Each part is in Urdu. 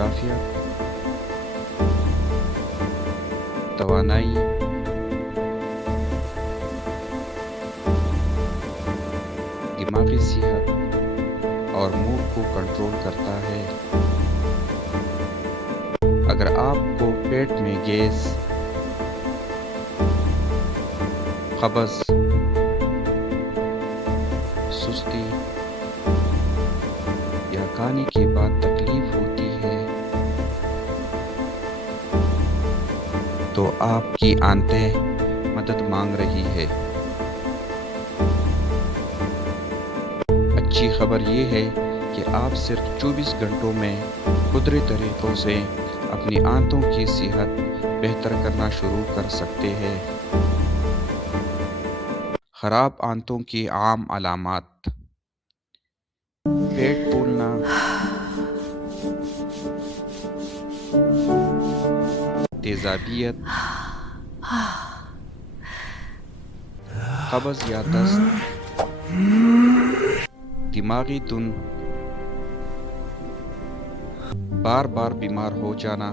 مدافعت، توانائی، دماغی صحت اور موڈ کو کنٹرول کرتا ہے۔ اگر آپ کو پیٹ میں گیس، قبض، سستی یا کھانے کے بعد تکلیف ہوتی ہے تو آپ کی آنتیں مدد مانگ رہی ہے۔ اچھی خبر یہ ہے کہ آپ صرف 24 گھنٹوں میں قدرتی طریقوں سے اپنی آنتوں کی صحت بہتر کرنا شروع کر سکتے ہیں۔ خراب آنتوں کی عام علامات: پیٹ پھولنا، تیزابیت، قبض یا دست، دماغی دھند، بار بار بیمار ہو جانا،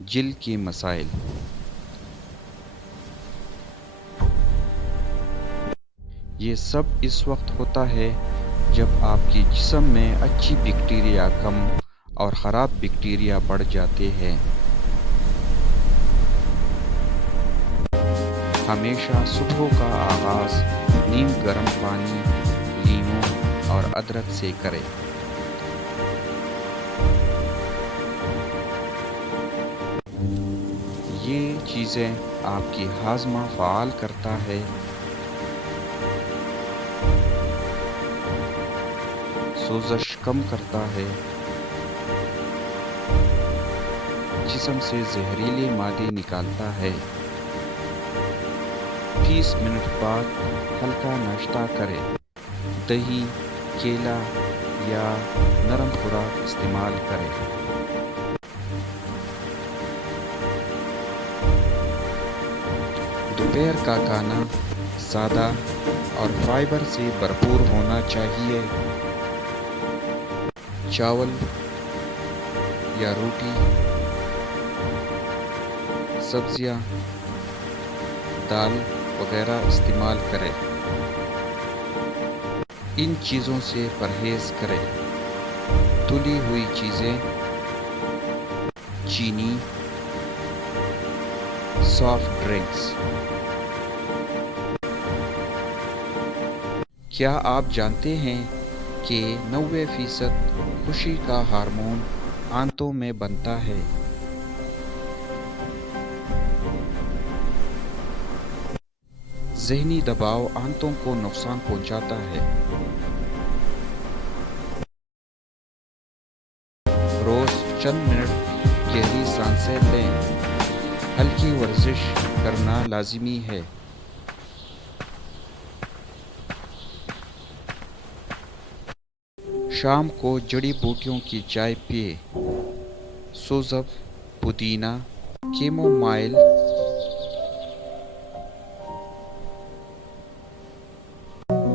جلد کے مسائل۔ یہ سب اس وقت ہوتا ہے جب آپ کے جسم میں اچھی بیکٹیریا کم اور خراب بیکٹیریا بڑھ جاتے ہیں۔ ہمیشہ صبح کا آغاز نیم گرم پانی، لیموں اور ادرک سے کریں۔ یہ چیزیں آپ کی ہاضمہ فعال کرتا ہے، سوزش کم کرتا ہے، جسم سے زہریلے مادے نکالتا ہے۔ 30 منٹ بعد ہلکا ناشتہ کریں۔ دہی، کیلا یا نرم خوراک استعمال کریں۔ دوپہر کا کھانا سادہ اور فائبر سے بھرپور ہونا چاہیے۔ چاول یا روٹی، سبزیاں، دال وغیرہ استعمال کریں۔ ان چیزوں سے پرہیز کریں۔ تلی ہوئی چیزیں، چینی، سافٹ ڈرنکس۔ کیا آپ جانتے ہیں کہ 90% خوشی کا ہارمون آنتوں میں بنتا ہے؟ ذہنی دباؤ آنتوں کو نقصان پہنچاتا ہے۔ روز چند منٹ گہری سانسیں لیں۔ ہلکی ورزش کرنا لازمی ہے۔ شام کو جڑی بوٹیوں کی چائے پئیں۔ سوزف، پودینہ، کیمومائل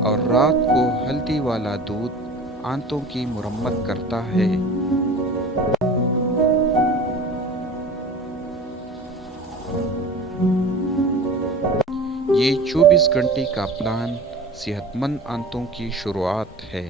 اور رات کو ہلدی والا دودھ آنتوں کی مرمت کرتا ہے۔ یہ 24 گھنٹے کا پلان صحت مند آنتوں کی شروعات ہے۔